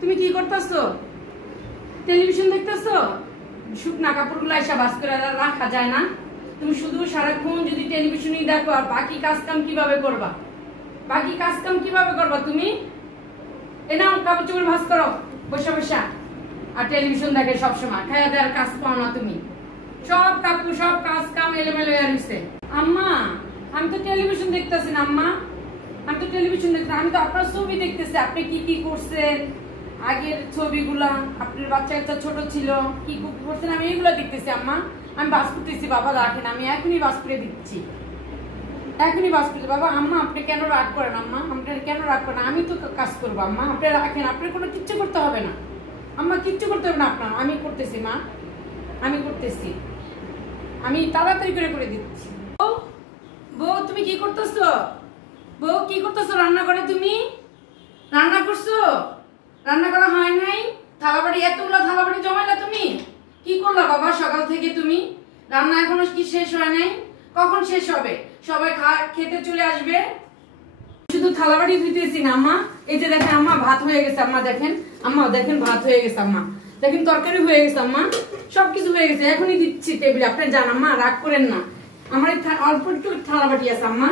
তুমি কি করতেছো? টেলিভিশন দেখতেছো? শুকনা কাপড়গুলো এসে ভাঁজ করে রাখা যায় না? তুমি শুধু সারাক্ষণ যদি টেলিভিশনই দেখো, আর বাকি কাজ কাম কিভাবে করবা? বাকি কাজ কাম কিভাবে করবা তুমি? এ নাও কাপড় চোপড় ভাঁজ করো বসে বসে। আর টেলিভিশন দেখে সবসময়, খাইয়া দেওয়ার কাজ পাও না তুমি। সব কাপড় সব কাজ কাম এলোমেলো হয়ে রয়েছে। আম্মা আমি তো টেলিভিশন দেখতেছি না আম্মা, আমি তো টেলিভিশন দেখতেছি, আমি তো আপনার ছবি দেখতেছি, আপনি কি কি করছেন আগের ছবিগুলা, আপনার বাচ্চা একটা ছোট ছিল কি করছেন আমি এইগুলা দেখতেছি আম্মা। আমি বাস করতেছি বাবা, রাখেন আমি এখনই বাস করে দিচ্ছি, এখনই বাস করতে বাবা। আম্মা আপনি কেন রাগ করেন আম্মা, আপনার কেন রাগ করেন? আমি তো কাজ করবো আম্মা, আপনি রাখেন, আপনার কোনো কিচ্ছু করতে হবে না আম্মা, কিচ্ছু করতে হবে না আপনার, আমি করতেছি মা, আমি করতেছি, আমি তাড়াতাড়ি করে দিচ্ছি। বউ তুমি কি করতেছো? বউ কি করতেছো? রান্না করে তুমি রান্না করছো? রান্না করা হয় নাই? থালাবাড়ি এতগুলো থালাবাড়ি জমাইলা তুমি? কি করলা বাবা সকাল থেকে তুমি? রান্না এখনো কি শেষ হয় নাই? কখন শেষ হবে? সবাই খেতে চলে আসবে। শুধু থালাবাড়ি ধুইতেছি না আম্মা, এই যে দেখেন আম্মা ভাত হয়ে গেছে আম্মা, দেখেন আম্মা, দেখেন ভাত হয়ে গেছে আম্মা, দেখেন তরকারি হয়ে গেছে আম্মা, সবকিছু হয়ে গেছে, এখনই দিচ্ছি টেবিলে। আপনি জান আম্মা, রাগ করেন না, আমার অল্প একটু থালাবাটি আছে আম্মা।